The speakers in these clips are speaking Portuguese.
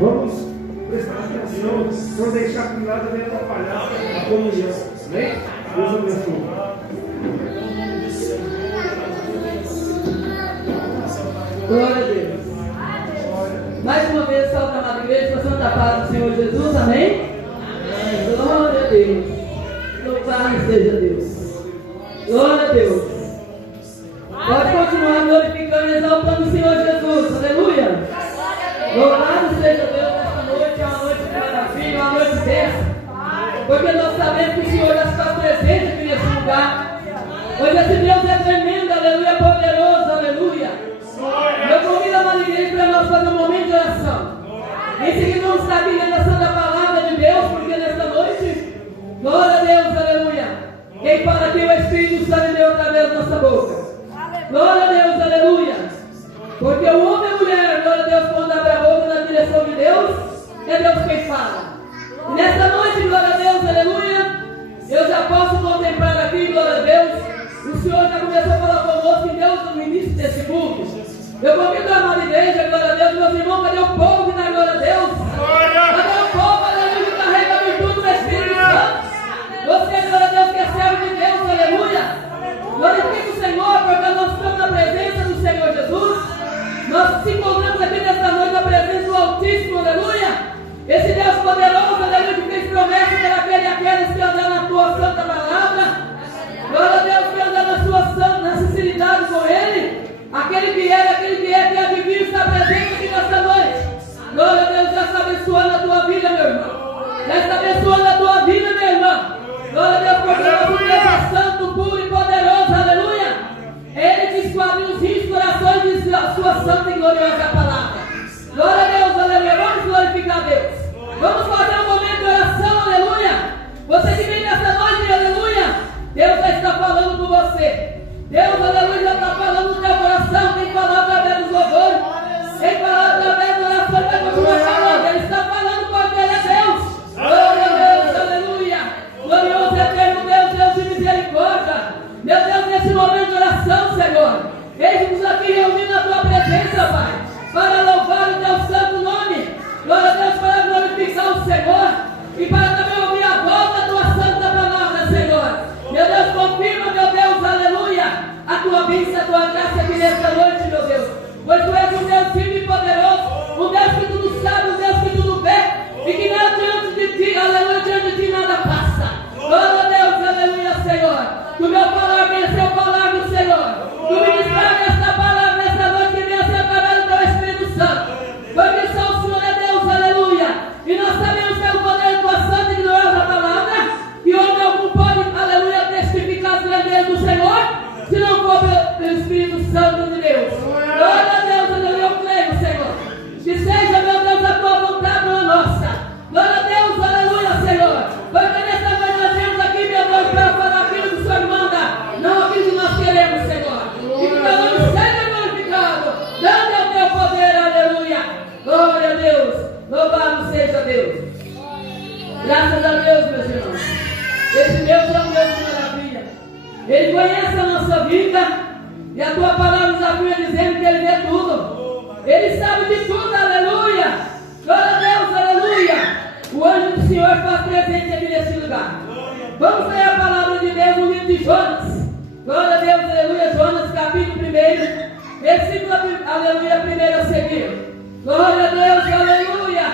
Vamos prestar atenção, não deixar que nada venha atrapalhar a comunhão. Amém? Deus abençoe. Glória a Deus. Mais uma vez, salve a amada igreja, com a santa paz do Senhor Jesus, amém? Glória a Deus. Louvado seja Deus. Glória a Deus. Pode continuar glorificando e exaltando o Senhor Jesus, aleluia. Louvado seja Deus nesta noite, é uma noite de maravilha, uma noite de bênção, porque nós sabemos que o Senhor já está presente aqui nesse lugar. Hoje esse Deus é tremendo, aleluia, poderoso, aleluia. Eu convido a amada igreja para nós fazer um momento de oração. Em seguida vamos estar aqui lendo a santa palavra de Deus, porque nesta noite, glória a Deus, aleluia, quem fala aqui é o Espírito Santo de Deus através da nossa boca. Glória a Deus, aleluia. Porque o homem e a mulher, glória a Deus, quando abre a boca na direção de Deus, é Deus quem fala. E nesta noite, glória a Deus, aleluia, eu já posso contemplar aqui, glória a Deus, o Senhor já começou a falar conosco em Deus no início desse culto. Eu convido a amada igreja, glória a Deus, meus irmãos, cadê o povo que dá glória a Deus? Cadê o povo, aleluia, que carrega a virtude do Espírito Santo? Você, glória a Deus, que é servo de Deus, aleluia. Glorifique o Senhor, porque nós estamos na presença do Senhor Jesus. Nós se encontramos aqui nesta noite na presença do Altíssimo, aleluia. Esse Deus poderoso, aleluia, que fez promessa para aquele e aqueles que andam na tua santa palavra. Glória a Deus, que andam na sua santa sinceridade com Ele. Aquele que era, aquele que é, que há de vir, está presente aqui nesta noite. Glória a Deus, já está abençoando a tua vida, meu irmão. Já está abençoando a tua vida, meu irmão. Glória a Deus, porque o nosso Deus é santo, puro e poderoso, aleluia. Ele que esquadrinha os rios, corações e diz a sua santa e gloriosa palavra. Glória a Deus, aleluia. Vamos glorificar a Deus. Vamos fazer um momento de oração, aleluia. Você que vem nesta noite, aleluia, Deus já está falando com você. Deus, aleluia, já está falando no teu coração. Tem falado através dos louvores, tem falado através da oração, vai continuar falando. Ele está falando porque Ele é Deus. Glória a Deus, aleluia. Glorioso e eterno Deus, Deus de misericórdia. Meu Deus, nesse momento de oração, Senhor, eis-nos aqui reunidos na tua presença, Pai, para louvar o teu santo nome. Glória a Deus, para glorificar o Senhor e para também ouvir a voz da tua santa palavra, Senhor. Meu Deus, confirma, meu Deus, aleluia, a tua bênção, a tua graça aqui nesta noite, meu Deus. Pois tu és um Deus firme e poderoso, um Deus que tudo sabe, um Deus que tudo vê, e que nada diante de ti, aleluia, diante de ti nada passa. Glória a Deus, aleluia, Senhor. Tu meu falar venha ser o falar do Senhor. Tu ministrar esta palavra nesta noite que venha ser parada do teu Espírito Santo. Porque só o Senhor é Deus, aleluia. E nós sabemos pelo poder da tua santa e gloriosa palavra que homem algum pode, aleluia, testificar as grandezas do Senhor, se não for pelo Espírito Santo de Deus. Glória a Deus, aleluia, eu creio, Senhor. Que seja, meu Deus, a tua vontade, não a nossa. Glória a Deus, aleluia, Senhor. Porque nesta noite nós viemos aqui, meu Deus, para falar aquilo que o Senhor manda, não aquilo que nós queremos, Senhor. E que teu nome seja glorificado. Dando o teu poder, aleluia. Glória a Deus. Louvado seja Deus. Graças a Deus, meus irmãos. Esse Deus é um Deus de maravilha. Ele conhece a nossa vida. E a tua palavra nos apoia dizendo que Ele vê tudo. Ele sabe de tudo, aleluia. Glória a Deus, aleluia. O anjo do Senhor faz presente aqui nesse lugar. Vamos ler a palavra de Deus no livro de Jonas. Glória a Deus, aleluia. Jonas, capítulo 1, versículo, aleluia, 1 a seguir. Glória a Deus, aleluia.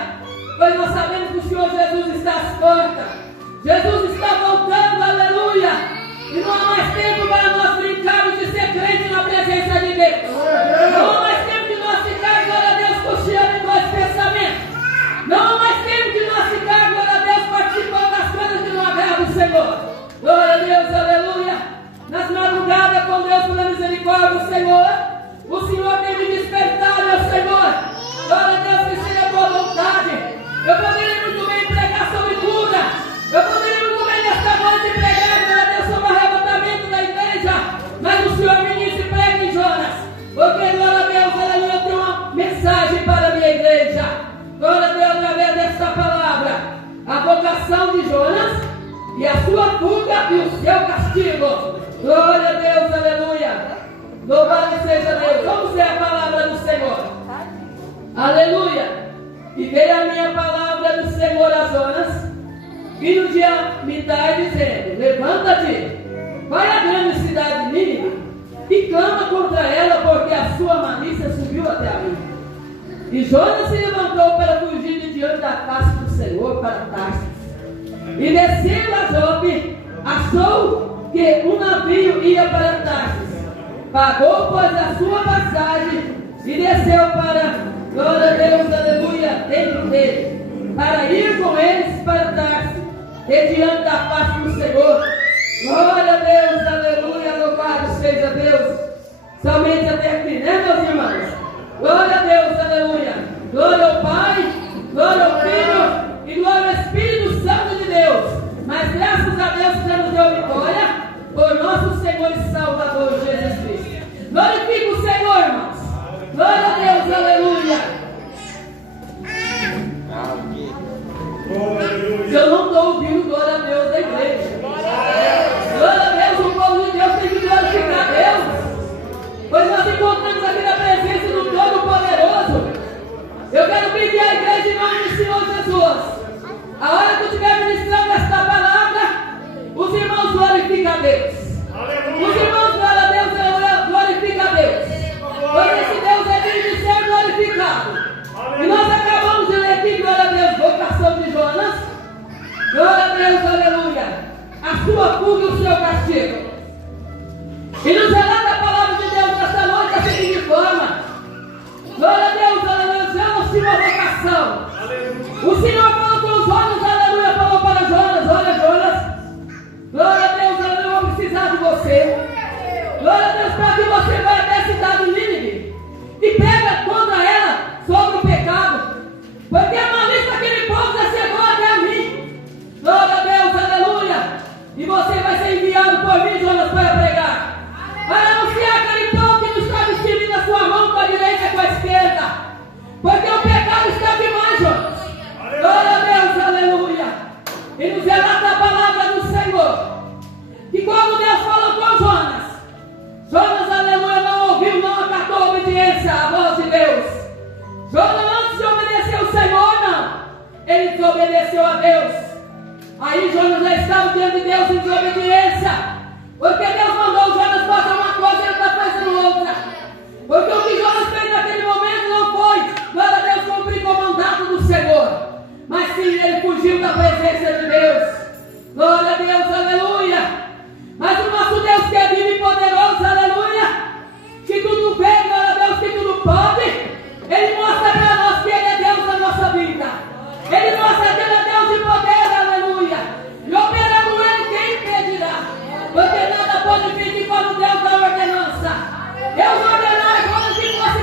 Pois nós sabemos que o Senhor Jesus está às portas. Jesus está voltando, aleluia. E não há mais tempo para nós brincarmos de ser crente na presença de Deus. Não há mais tempo de nós ficar, glória a Deus, cocheando em dois pensamentos. Não há mais tempo de nós ficar, glória a Deus, participando das coisas que não agradam o Senhor. Glória a Deus, aleluia. Nas madrugadas, com Deus, pela misericórdia do Senhor, o Senhor tem me despertado, meu Senhor. Glória a Deus, que seja a tua vontade. Eu poderia muito bem pregar sobre cura. Eu poderia muito bem nesta noite pregar, glória a Deus, sobre o arrebatamento da igreja. Mas o Senhor me disse, pregue, Jonas. Porque, glória a Deus, aleluia, eu tenho uma mensagem para a minha igreja. Glória a Deus, através desta palavra. A vocação de Jonas e a sua fuga e o seu castigo. Glória a Deus, aleluia. Louvado seja Deus. Vamos ler a palavra do Senhor. Aleluia. E veio a minha palavra do Senhor a Jonas, filho de Amitai, dizendo: levanta-te, vai à grande cidade de Nínive e clama contra ela, porque a sua malícia subiu até a mim. E Jonas se levantou para fugir de diante da face do Senhor para Tarsis. E descendo a Jope, achou que um navio ia para Tarsis. Pagou, pois, a sua passagem e desceu para, glória a Deus, aleluia, dentro dele, para ir com eles para Tarsis, e diante da face do Senhor. Glória a Deus, aleluia, louvado seja Deus. Somente até aqui, né, meus irmãos? Glória a Deus, aleluia. Glória ao Pai, glória ao Filho e glória ao Espírito Santo de Deus. Mas graças a Deus que já nos deu vitória por nosso Senhor e Salvador Jesus Cristo. Glorifique o Senhor, irmãos. Glória a Deus, aleluia. Eu não estou ouvindo glória a Deus da igreja. Glória a Deus, o povo de Deus tem que glorificar a Deus. Pois nós encontramos aqui na presença do Todo-Poderoso. Eu quero pedir à igreja em nome do Senhor Jesus. A hora que eu estiver ministrando esta palavra, os irmãos glorificam a Deus. Os irmãos, glória a Deus, glorificam a Deus. Pois esse Deus é digno de ser glorificado. E nós acabamos de ler aqui, glória a Deus, vocação de Jonas. Glória a Deus, aleluia. A sua fuga e o seu castigo. E nos relata a palavra de Deus nesta noite da seguinte forma. Glória a Deus, aleluia. Chama o Senhor vocação. O Senhor falou com os Jonas, aleluia. Falou para Jonas: olha, Jonas. Glória a Deus, aleluia. Eu vou precisar de você. Glória a Deus, para que você vá até a cidade de Nínive e pega contra ela sobre o pecado. Porque a malícia daquele povo já chegou até a mim. Glória a Deus, aleluia. E você vai ser enviado por mim, Jonas, para pregar. Para anunciar aquele povo que não está distribuindo a sua mão com a direita e com a esquerda. Porque o pecado está demais, Jonas. Glória a Deus, aleluia. E nos relata a palavra do Senhor. Que quando Deus falou com Jonas, Jonas, aleluia, não ouviu, não acatou a obediência à voz de Deus. Jonas não desobedeceu ao Senhor, não. Ele desobedeceu a Deus. Aí Jonas já estava diante de Deus em desobediência. Porque Deus mandou Jonas fazer uma coisa e ele está fazendo outra. Porque o que Jonas fez naquele momento não foi, glória a Deus, cumprir com o mandato do Senhor. Mas sim, ele fugiu da presença de Deus. Glória a Deus, aleluia. Mas o nosso Deus que é vivo e poderoso, aleluia, que tudo vê, glória a Deus, que tudo pode, Ele mostra para nós que Ele é Deus na nossa vida. Ele mostra que Ele é Deus de poder, aleluia. E operando Ele, quem impedirá? Porque nada pode impedir quando Deus dá ordenança. Deus ordenou a Jonas que fosse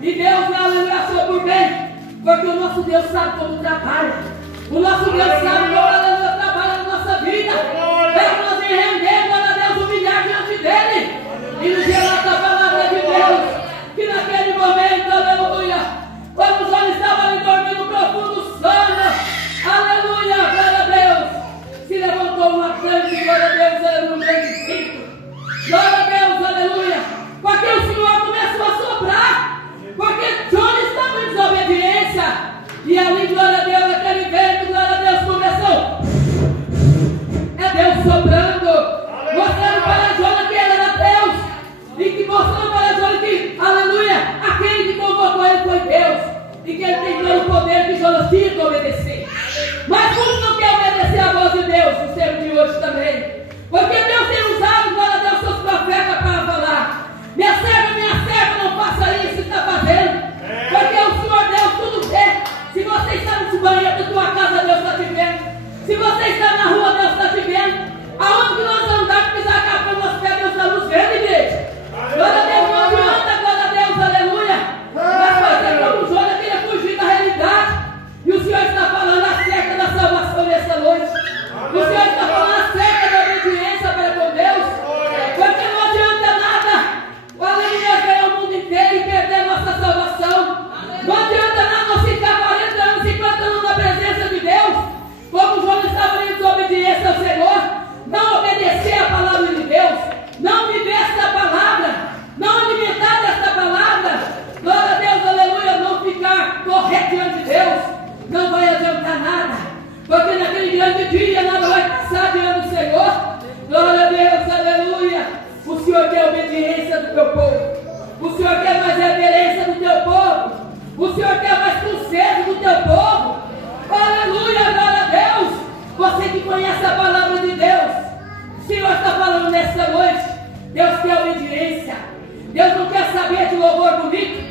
E Deus, aleluia, achou por bem, porque o nosso Deus sabe como trabalha. O nosso Deus sabe como, aleluia, trabalha na nossa vida. Para nós render, glória a Deus, humilhar diante dele. E nos relata a palavra de Deus, que naquele momento, aleluia, quando João estava ali dormindo um profundo sono, aleluia, glória a Deus, se levantou uma grande, glória a Deus, aleluia, um grande vento. Glória a Deus, aleluia, porque o Senhor começou a soprar, porque João estava em desobediência, e ali, glória a Deus, aquele vento, glória a Deus, começou. É Deus soprando, mostrando para João que ele era Deus, e que mostrando para João que, aleluia, aquele que convocou ele foi Deus, e que ele tem todo o poder que Jonas tinha que obedecer. Mas como não quer obedecer a voz de Deus, no tempo de hoje também? Porque Deus tem usado, glória a Deus, seus profetas para falar. Minha serva, não faça isso, está fazendo. Porque o Senhor Deus tudo vê. Se você está no banheiro da tua casa, Deus está te vendo. Se você está na rua, Deus está te vendo. Aonde que nós andamos, pisar a capa no nosso pé, Deus está nos vendo, igreja. Glória a Deus, não adianta, glória a Deus, aleluia. Mas fazer como Jonas, queria fugir da realidade. E o Senhor está falando acerca da salvação nessa noite. O Senhor está falando acerca da obediência para com Deus. Porque não adianta nada, além de nós ganhar o mundo inteiro e perder nossa salvação. Não adianta nada nós ficar 40 anos, 50 anos na presença de Deus, como João estava em desobediência ao Senhor, não obedecer a palavra de Deus, não viver esta palavra, não alimentar esta palavra. Glória a Deus, aleluia, não ficar correto diante de Deus, não vai adiantar nada, porque naquele grande dia nada vai passar diante do Senhor. Glória a Deus, aleluia. O Senhor quer a obediência do teu povo, o Senhor quer mais reverência do teu povo, o Senhor quer mais conselho do teu povo. Aleluia, glória a Deus. Você que conhece a palavra de Deus, o Senhor está falando nesta noite. Deus quer obediência. Deus não quer saber de louvor bonito.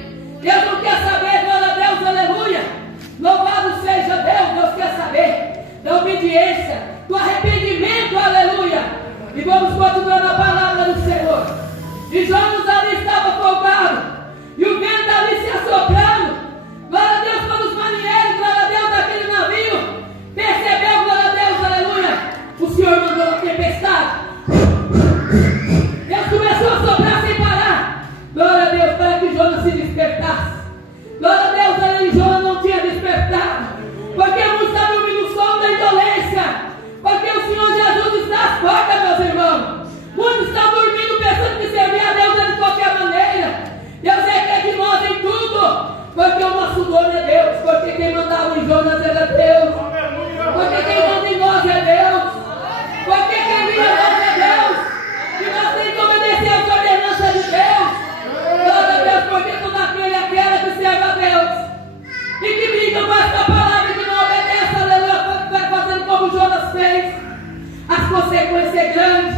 Deus não quer saber, glória a Deus, aleluia. Louvado seja Deus. Deus quer saber da obediência, do arrependimento, aleluia. E vamos continuar na palavra do Senhor. E Jonas ali estava folgado, e o vento ali se assoprando. Glória a Deus, quando os marinheiros, glória a Deus, daquele navio percebeu, glória a Deus, aleluia, o Senhor mandou uma tempestade. Deus começou a soprar sem parar. Glória a Deus, para que Jonas se despertasse. Glória a Deus, aleluia, Jonas não tinha despertado, porque muitos estavam dormindo no sono da indolência, porque o Senhor Jesus está às portas, meus irmãos. Muitos estão dormindo pensando que servir a Deus de qualquer maneira. Deus requer de nós em tudo, porque o nosso dono é Deus, porque quem mandava em Jonas era Deus, porque quem manda em nós é Deus, porque quem guia nós é Deus, e nós temos que obedecer às ordenanças de Deus. Glória a Deus, porque todo aquele e aquela que serve a Deus e que briga com esta palavra e que não obedece, aleluia, vai fazendo como Jonas fez, as consequências é grandes,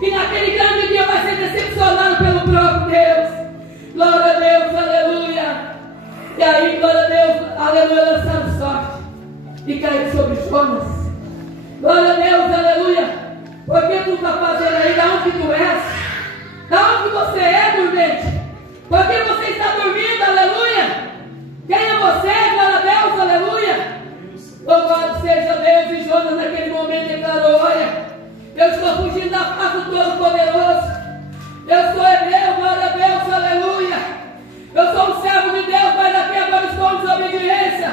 e naquele grande dia vai ser decepcionado pelo próprio Deus. Glória a Deus, aleluia. E aí, glória a Deus, aleluia, lançaram sorte e caiu sobre Jonas. Glória a Deus, aleluia. Porque tu está fazendo aí, da onde tu és? Da onde você é, dormente? Porque você está dormindo, aleluia. Quem é você, glória a Deus, aleluia. Louvado seja Deus. E Jonas naquele momento declarou: olha, eu estou fugindo da face do Todo-Poderoso. Eu sou hebreu, glória a Deus, aleluia. Eu sou um servo de Deus, mas aqui agora estou em desobediência.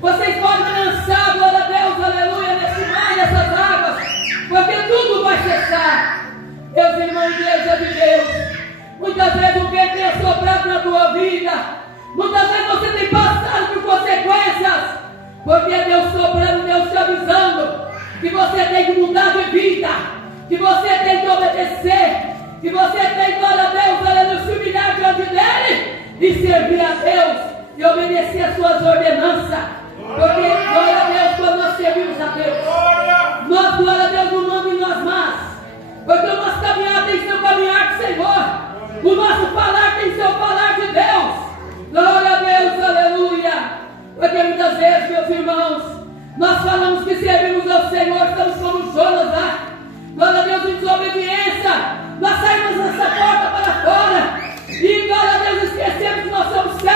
Vocês podem me lançar, glória a Deus, aleluia, nesse mar, nessas águas, porque tudo vai cessar. Meus irmãos, igreja de Deus, muitas vezes o vento tem soprado na tua vida, muitas vezes você tem passado por consequências, porque Deus soprando, Deus te avisando que você tem que mudar de vida, que você tem que obedecer, que você tem, glória a Deus, aleluia, se humilhar diante dele e servir a Deus e obedecer as suas ordenanças. Porque, glória a Deus, quando nós servimos a Deus, nós, glória a Deus, não manda em nós mais, porque o nosso caminhar tem que ser o caminhar do Senhor, o nosso falar tem que ser o falar de Deus. Glória a Deus, aleluia. Porque muitas vezes, meus irmãos, nós falamos que servimos ao Senhor, estamos como Jonas lá, glória a Deus, em desobediência. Nós saímos dessa porta para fora e, glória a Deus, esquecemos que nós somos servos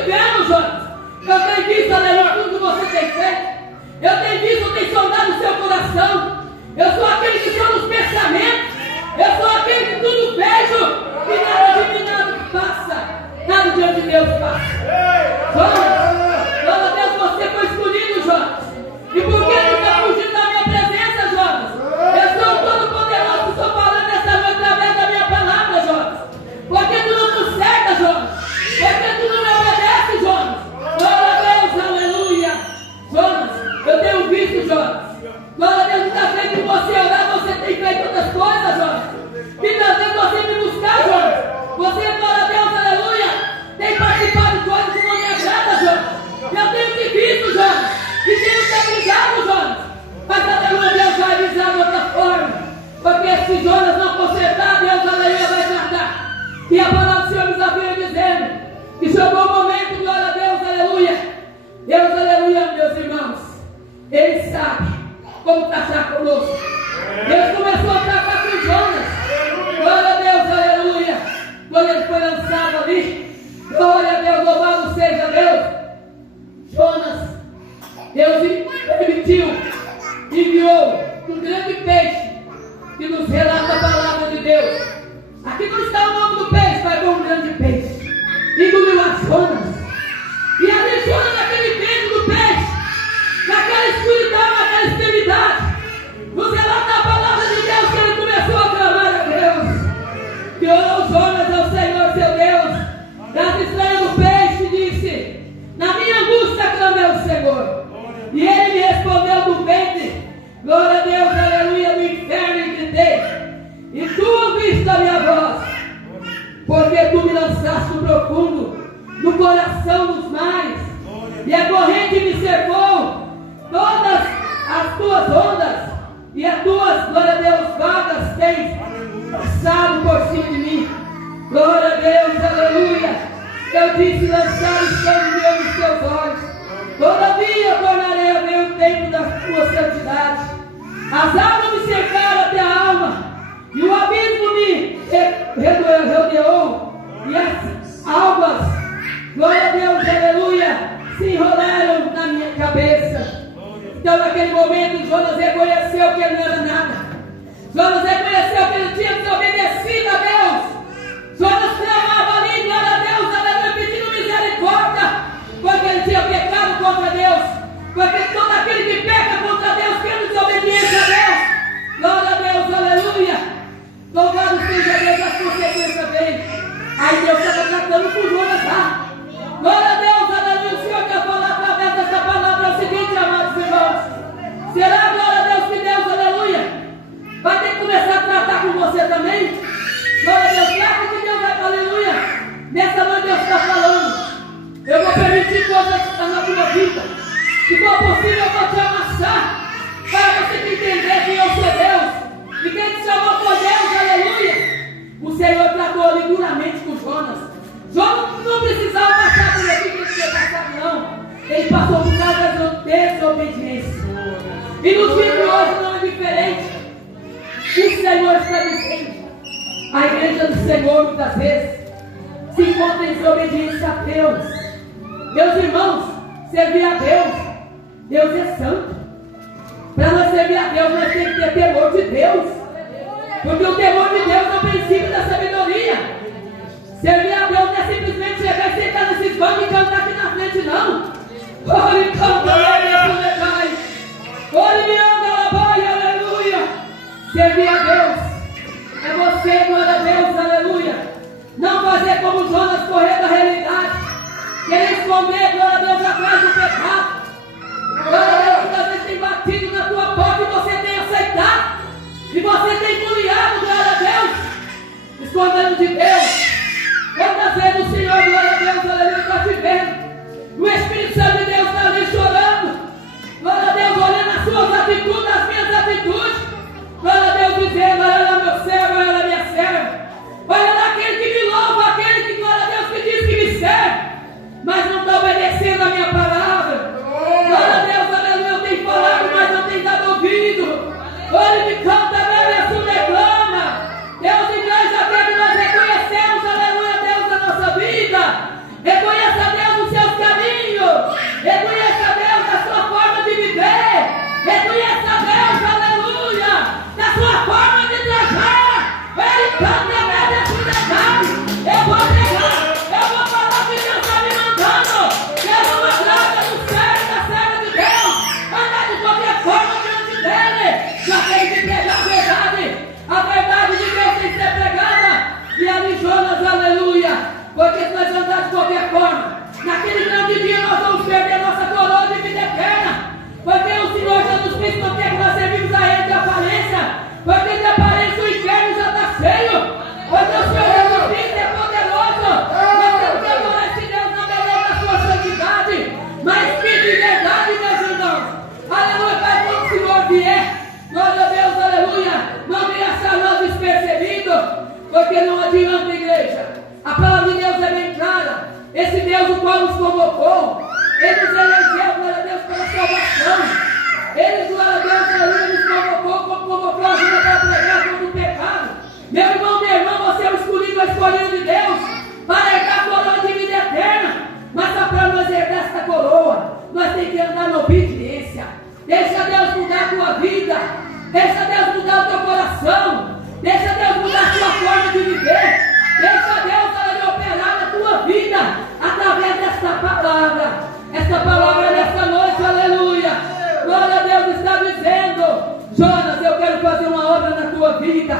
te vendo, Jonas. Eu tenho visto, aleluia, tudo que você tem feito. Eu tenho visto, eu tenho sondado o seu coração. Eu sou aquele que sou nos pensamentos. Eu sou aquele que tudo vejo. E nada de mim nada passa. Nada diante de Deus passa. Jonas, glória a Deus, você foi escolhido, Jonas. E por que tu está fugindo da minha presença, Jonas? Eu sou todo poderoso, estou falando nessa noite através da minha palavra, Jonas. Porque tu não conserta, Jonas. Porque tu não me obedece, Jonas. Glória a Deus, aleluia. Jonas, eu tenho visto, Jonas. Glória a Deus, muitas vezes que você orar, você tem feito outras coisas, Jonas. Muitas vezes você me buscar, Jonas. Você, glória a Deus, aleluia, tem participado de coisas que não me agradam, Jonas. Eu tenho te visto, Jonas. E tenho te avisado, Jonas. Mas aleluia, Deus vai avisar de outra forma. Porque se Jonas não consertar, Deus, aleluia, vai tratar. E a palavra do Senhor nos havia dizendo que chegou o momento, glória a Deus, aleluia. Deus, aleluia, meus irmãos. Ele sabe como tratar conosco. Deus começou a tratar com Jonas. Glória a Deus, aleluia. Quando ele foi lançado ali, glória a Deus, louvado seja Deus. Jonas, Deus permitiu, enviou um grande peixe que nos relata a palavra de Deus. Aqui não está o nome do peixe, mas foi um grande peixe. Engoliu a Jonas. E ali Jonas, naquele dentro do peixe, naquela escuridão, naquela extremidade, nos relata a palavra de Deus que ele começou a clamar a Deus. Que orou Jonas ao Senhor seu Deus, das estranhas do peixe, disse: na minha angústia clamei ao Senhor, e ele me respondeu do ventre, glória a Deus, aleluia, do inferno e gritei, e tu ouviste a minha voz, porque tu me lançaste no profundo, no coração dos mares, e a corrente me cercou, todas as tuas ondas, e as tuas, glória a Deus, vagas tens passado por cima de mim. Glória a Deus, aleluia. Eu disse: lançar estão meus nos teus olhos. Todavia tornarei a ver o tempo da tua santidade. As águas me cercaram até a alma, e o abismo me rodeou, e as águas, glória a Deus, aleluia, se enrolaram na minha cabeça. Então naquele momento Jonas reconheceu que ele não era nada. Jonas reconheceu que ele tinha desobedecido a Deus. Jonas clamava ali, glória a Deus, aleluia, pedindo misericórdia, porque ele tinha pecado contra Deus. Porque todo aquele que peca contra Deus, tendo desobediência a Deus, glória a Deus, aleluia, louvado seja Deus, as consequências dele. Aí Deus estava tratando com Jonas lá. Glória a Deus, aleluia. O Senhor quer falar através dessa palavra é o seguinte, amados irmãos. Será, glória a Deus, que Deus, aleluia, vai ter que começar a tratar com você também? Glória a Deus, trata que Deus vai, aleluia. Nessa noite Deus está falando: eu vou permitir coisas na tua vida, se for possível eu vou te amassar, para você entender que eu sou Deus, e quem te chamou foi Deus, aleluia. O Senhor tratou ali duramente com Jonas. Jonas não precisava passar por aqui que ele tinha passado, não. Ele passou por causa da desobediência. E nos dias de hoje não é diferente. O Senhor está dizendo: a igreja do Senhor muitas vezes se encontra em desobediência a Deus. Meus irmãos, servir a Deus, Deus é santo. Para nós servir a Deus, nós temos que ter temor de Deus. Porque o temor de Deus é o princípio da sabedoria. Servir a Deus não é simplesmente chegar e sentar nesses bancos e cantar aqui na frente, não. Ore, canta, aleluia. Ore, me anda, aleluia. Servir a Deus é você, glória a Deus, aleluia. Não fazer como Jonas, correr da realidade, querer esconder, glória a Deus, atrás do pecado. Glória a Deus, muitas vezes tem batido na tua porta e você tem aceitado, e você tem curiado, glória a Deus, escondendo de Deus. Quantas vezes o Senhor, glória a Deus, aleluia, está te vendo? O Espírito Santo de Deus está ali chorando. Glória a Deus, olhando as suas atitudes, as minhas atitudes. Glória a Deus, dizendo: olha lá meu servo, olha lá minha serva. Olha lá aquele que me louva, aquele que, glória a Deus, que diz que me serve, mas não está obedecendo a minha palavra. Glória a Deus, aleluia, eu tenho falado, mas não tenho dado ouvido. Olha, me canta, velho, isso reclama. Deus, igreja, quer que nós reconhecemos Reconheça a Deus na sua forma de viver. Reconheça a Deus, aleluia, na sua forma de trajar. Ele canta a média de verdade. Eu vou pregar, eu vou falar o que Deus está me mandando. Quero uma graça do servo e da serva de Deus. Andar de qualquer forma diante dele. Já tem que pregar a verdade. A verdade de Deus tem que ser pregada. E ali Jonas, aleluia. Porque se nós andarmos de qualquer forma, naquele grande dia nós vamos perder nossa coroa de vida eterna. Porque o Senhor Jesus Cristo não quer que nós servimos a Ele de aparência. Porque de aparência o inferno já está cheio. Porque o Senhor Jesus Cristo é poderoso. Nós temos que adorar esse Deus na beleza da sua santidade. Mas que de verdade, meus irmãos. Aleluia, Pai, quando o Senhor vier, glória a Deus, aleluia, não me achar nós despercebidos. Porque não adianta, igreja. A palavra de Deus é bem clara. Esse Deus o qual nos convocou, Ele nos elegeu, glória a Deus, pela salvação. Ele, glória a Deus, aleluia, nos convocou a vida para pregar contra o pecado. Meu irmão, minha irmã, você é o escolhido de Deus para herdar a coroa de vida eterna. Mas só para nós herdar essa coroa, nós temos que andar na obediência. Deixa Deus mudar a tua vida. Deixa Deus mudar o teu coração. Deixa Deus mudar a tua forma de viver. Deixa Deus, aleluia, operar na tua vida através desta palavra. Esta palavra nesta noite, aleluia. Glória a Deus está dizendo: Jonas, eu quero fazer uma obra na tua vida.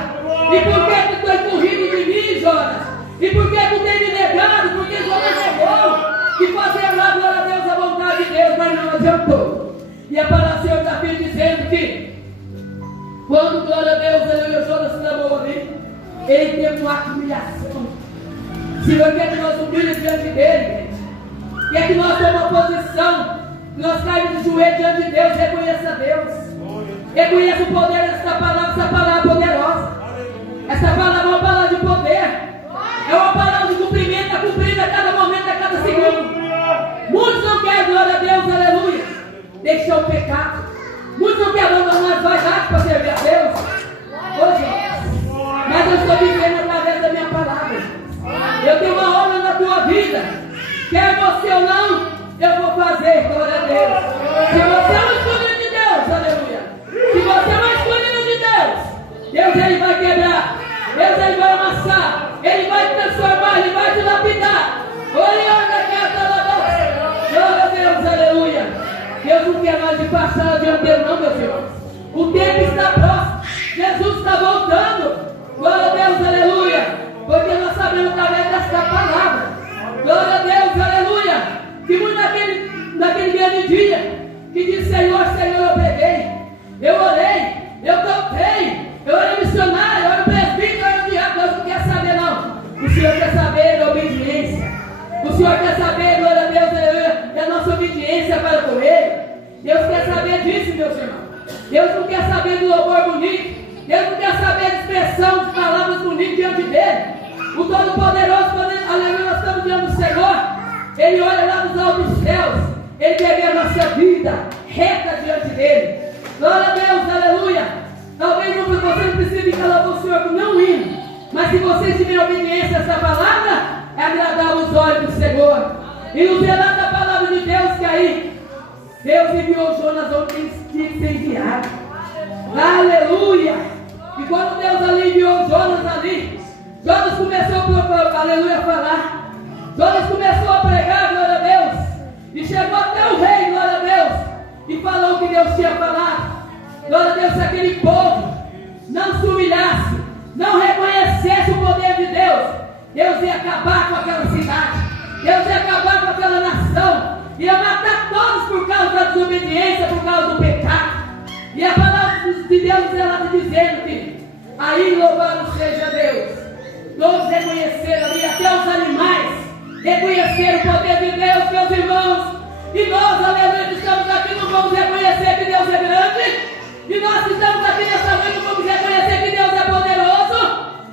E por que tu tem corrido de mim, Jonas? E por que tu tem me negado? Porque Jonas negou que fazer lá, glória a Deus, a vontade de Deus, mas não adiantou. E a palavra do Senhor está aqui dizendo que quando, glória a Deus, aleluia, Jonas se lavou ali, ele teve um ato de humilhação. Senhor, quer que nós humilhemos diante dele, gente. Quer que nós tomemos uma posição, que nós caímos de joelho diante de Deus, reconheça a Deus. Reconheça o poder dessa palavra. Essa palavra é poderosa. Essa palavra é uma palavra de poder. É uma palavra de cumprimento, está cumprindo a cada momento, a cada segundo. Muitos não querem, glória a Deus, aleluia, deixar o pecado. Muitos não querem abandonar as vaidades para servir a Deus. Hoje, mas eu estou vivendo através da minha palavra. Eu tenho uma obra na tua vida. Quer você ou não, eu vou fazer, glória a Deus. Se você é um escolhido de Deus, aleluia. Se você é um escolhido de Deus, Deus ele vai quebrar. Deus ele vai amassar. Ele vai transformar, ele vai te lapidar. Glória a Deus, aleluia. Deus não quer mais de passar adiante dele, não, meus irmãos. O tempo está próximo. Jesus está voltando. Glória a Deus, aleluia. Porque nós sabemos através desta palavra. Glória a Deus, aleluia. Que muito naquele grande dia, que disse: Senhor, Senhor, eu preguei, eu orei, eu cantei, eu era missionário, eu era presbítero, eu era diabo. Deus não quer saber, não. O Senhor quer saber da obediência. O Senhor quer saber, glória a Deus, aleluia, da nossa obediência para com Ele. Deus quer saber disso, meus irmãos. Deus não quer saber do louvor bonito. Deus não quer saber de expressão, de palavras bonitas diante dele. O Todo-Poderoso, aleluia, nós estamos diante do Senhor. Ele olha lá nos altos céus. Ele quer ver a nossa vida reta diante dele. Glória a Deus, aleluia. Talvez você não precise calar o Senhor com não hino. Mas se você tiver obediência a essa palavra, é agradar os olhos do Senhor. E nos relata a palavra de Deus que aí Deus enviou Jonas onde tinha que ser enviado. Aleluia. E quando Deus ali enviou Jonas ali, Jonas começou a falar. Jonas começou a pregar, glória a Deus. E chegou até o rei, glória a Deus. E falou o que Deus tinha falado. Glória a Deus, se aquele povo não se humilhasse, não reconhecesse o poder de Deus, Deus ia acabar com aquela cidade. Deus ia acabar com aquela nação. Ia matar todos por causa da desobediência, por causa do pecado. E a palavra de Deus ela está dizendo que aí louvado seja Deus. Todos reconheceram ali, até os animais reconheceram o poder de Deus, meus irmãos. E nós, aleluia, que estamos aqui, não vamos reconhecer que Deus é grande. E nós que estamos aqui nessa noite, não vamos reconhecer que Deus é poderoso.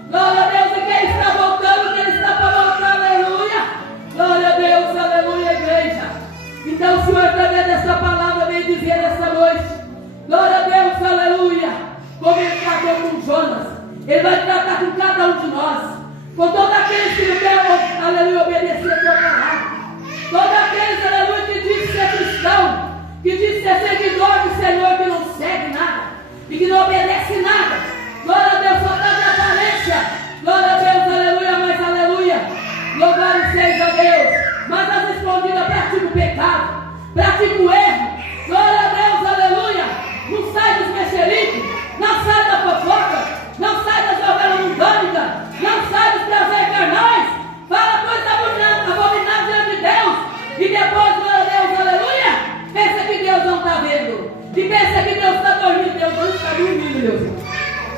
Glória a Deus, e que Ele está voltando, que Ele está para voltar, aleluia. Glória a Deus, aleluia, igreja. Então o Senhor, através dessa palavra, vem dizer essa noite, glória a Deus, aleluia, como Ele tratou com Jonas, Ele vai tratar com cada um de nós, com todos aqueles que não querem, aleluia, obedecer a sua palavra, todos aqueles, aleluia, que dizem ser pratica o erro. Glória a Deus, aleluia. Não sai dos mexeriques, não sai da fofoca, não sai das novelas mundânicas, não sai dos prazeres carnais. Fala coisa abominável diante de Deus. E depois, glória a Deus, aleluia, pensa que Deus não está vendo. E pensa que Deus está dormindo. Deus não está dormindo, meu Deus.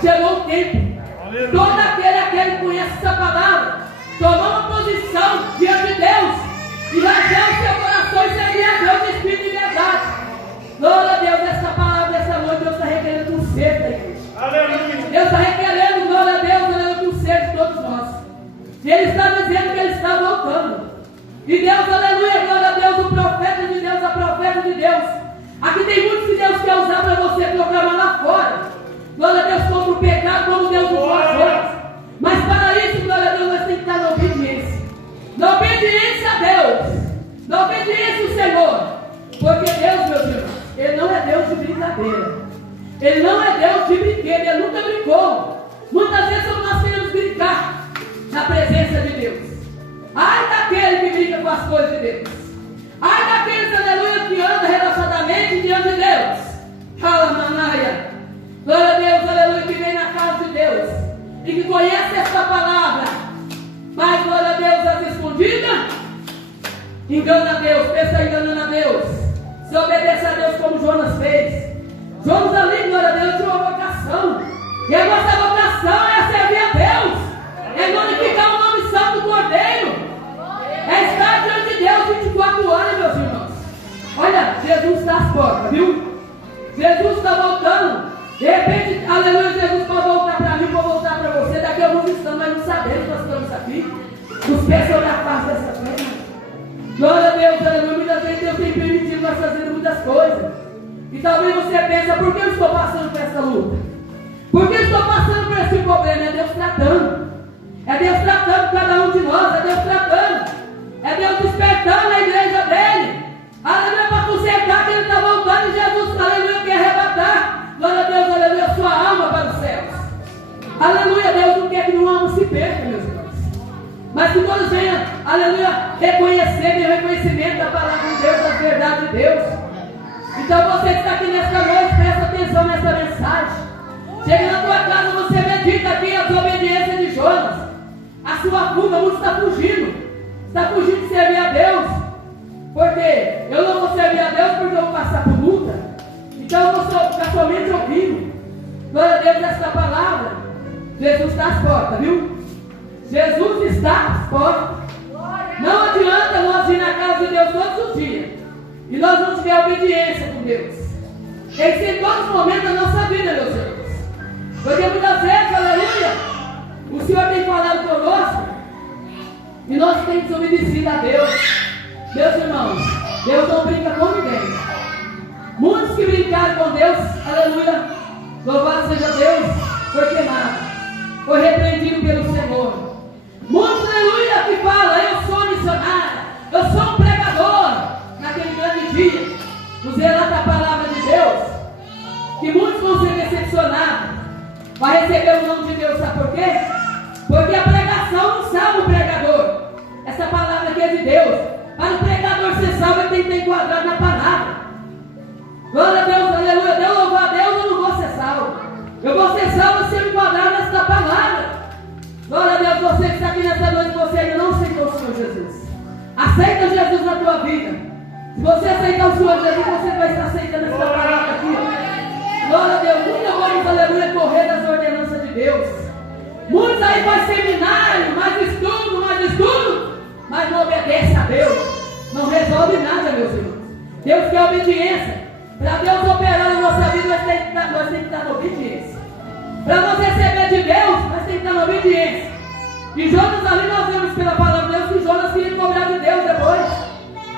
Chegou o tempo. Todo aquele que conhece essa palavra tomou uma posição diante de Deus e rasgar o seu coração e servir a Deus de espírito e verdade. Glória a Deus, essa palavra dessa noite Deus está requerendo um ser da igreja. Aleluia. Deus está requerendo, glória a Deus, aleluia, um ser de todos nós. E Ele está dizendo que Ele está voltando. E Deus, aleluia, glória a Deus, o profeta de Deus, a profeta de Deus. Aqui tem muitos que Deus quer usar para você proclamar lá fora. Glória a Deus contra o pecado, como Deus usou as coisas. Mas para isso, glória a Deus, nós temos que estar na obediência. Na obediência a Deus. Na obediência ao Senhor. Porque Deus, meus irmãos, Ele não é Deus de brincadeira. Ele não é Deus de brinquedo. Ele nunca brincou. Muitas vezes nós queremos brincar na presença de Deus. Ai daquele que brinca com as coisas de Deus. Ai daqueles, aleluia, que anda relacionadamente diante de Deus. Alamanaia. Glória a Deus, aleluia, que vem na casa de Deus e que conhece esta palavra, mas glória a Deus, as escondidas, engana a Deus, pensa enganando a Deus, se obedece a Deus como Jonas fez. Jonas ali, glória a Deus, tinha uma vocação, e a nossa vocação é servir a Deus, é glorificar o nome santo do Cordeiro, é estar diante de Deus 24 horas, meus irmãos. Olha, Jesus está às portas, viu? Jesus está voltando. De repente, aleluia, Jesus pode voltar para mim, pode voltar para você. Daqui a alguns instantes nós não sabemos que nós estamos aqui. Os pés sobre a face dessa terra. Glória a Deus, aleluia. Muitas vezes Deus tem permitido nós fazermos muitas coisas. E talvez você pense, por que eu estou passando por essa luta? Por que eu estou passando por esse problema? É Deus tratando. É Deus tratando cada um de nós. É Deus tratando. É Deus despertando a igreja dele. Aleluia, para consertar que ele está voltando. E Jesus, aleluia, quer arrebatar. Glória a Deus, aleluia, sua alma para os céus. Aleluia, Deus não quer que nenhuma alma se perca, meus irmãos. Mas que todos venham, aleluia, reconhecer o reconhecimento da palavra de Deus, da verdade de Deus. Então você que está aqui nesta noite, presta atenção nessa mensagem. Chega na tua casa, você medita aqui a desobediência de Jonas. A sua fuga, muito está fugindo. Está fugindo de servir a Deus. Porque eu não vou servir a Deus porque eu vou passar por luta. Então eu vou ficar somente ouvindo. Glória a Deus nesta palavra. Jesus está às portas, viu? Jesus está às portas. Não adianta nós ir na casa de Deus todos os dias e nós não tiver obediência com Deus. Tem que ser em todos os momentos da nossa vida, meus irmãos. Porque muitas vezes, aleluia, o Senhor tem falado conosco e nós temos desobedecido a Deus. Meus irmãos, Deus não brinca com ninguém. Muitos que brincaram com Deus, aleluia, louvado seja Deus, foi queimado, foi repreendido pelo Senhor. Muitos, aleluia, que falam, eu sou missionário, eu sou um pregador, naquele grande dia, nos relata a palavra de Deus, que muitos vão ser decepcionados, vai receber o nome de Deus, sabe por quê? Porque a pregação não salva o pregador, essa palavra aqui é de Deus. Para o pregador ser salvo, ele tem que estar enquadrado na palavra. Glória a Deus, aleluia. Deus louvar a Deus, eu não vou ser salvo. Eu vou ser salvo se eu enquadrar nesta palavra. Glória a Deus, você que está aqui nessa noite, você ainda não aceitou o Senhor Jesus. Aceita Jesus na tua vida. Se você aceitar o Senhor Jesus, você vai estar aceitando essa palavra aqui. Glória a Deus, nunca vamos, aleluia, correr das ordenanças de Deus. Muitos aí fazem seminário, mais estudo, mas não obedece a Deus. Não resolve nada, meus irmãos. Deus quer obediência. Para Deus operar na nossa vida, nós temos que estar na obediência. Para nós receber de Deus, nós temos que estar na obediência. E Jonas ali, nós vemos pela palavra de Deus que Jonas queria cobrar de Deus depois.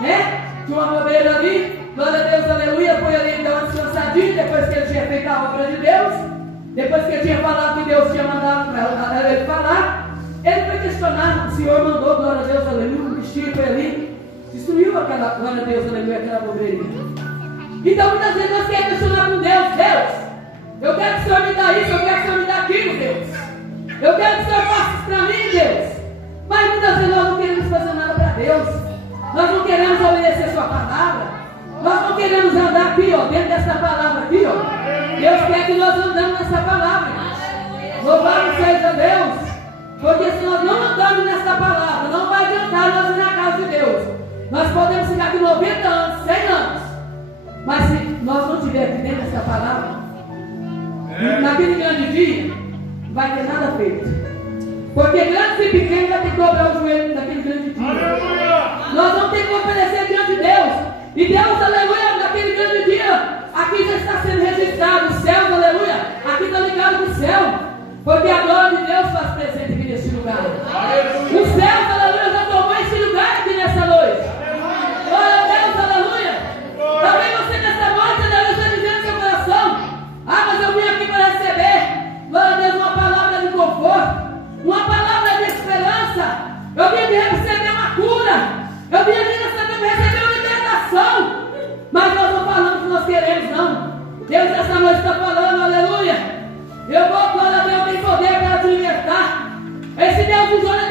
Né? Tinha uma ovelha ali, glória a Deus, aleluia, foi ali dar uma descansadinha, depois que ele tinha feito a obra de Deus, depois que ele tinha falado que Deus tinha mandado para ele falar, ele foi questionar, o Senhor mandou, glória a Deus, aleluia, um bichinho foi ali, destruiu aquela, glória a Deus, aleluia, aquela ovelha. Então muitas vezes nós queremos questionar com Deus, Deus, eu quero que o Senhor me dá isso, eu quero que o Senhor me dá aquilo, Deus. Eu quero que o Senhor faça isso para mim, Deus. Mas muitas vezes nós não queremos fazer nada para Deus. Nós não queremos obedecer a sua palavra. Nós não queremos andar aqui, ó, dentro dessa palavra aqui, ó. Deus quer que nós andamos nessa palavra. Louvado seja Deus. Porque se nós não andamos nessa palavra, não vai adiantar nós ir na casa de Deus. Nós podemos ficar aqui 90 anos, 100 anos. Mas se nós não estivermos aqui dentro dessa palavra, naquele grande dia, não vai ter nada feito. Porque grandes e pequenos vai ter que dobrar o joelho naquele grande dia. Aleluia! Nós vamos ter que oferecer diante de Deus. E Deus, aleluia, naquele grande dia, aqui já está sendo registrado os céus, aleluia. Aqui está ligado no céu. Porque a glória de Deus faz presente aqui neste lugar. Aleluia. Os céus, aleluia, já tomou esse lugar aqui nessa noite. Glória a Deus, aleluia. Também você nessa noite, aleluia, está dizendo no seu coração: ah, mas eu vim aqui para receber, glória a Deus, uma palavra de conforto, uma palavra de esperança. Eu vim aqui receber uma cura. Eu vim aqui receber uma libertação. Mas nós não falamos o que nós queremos, não. Deus nessa noite está falando, aleluia. Eu vou, glória a Deus, tem poder para te libertar. Esse Deus dos olhos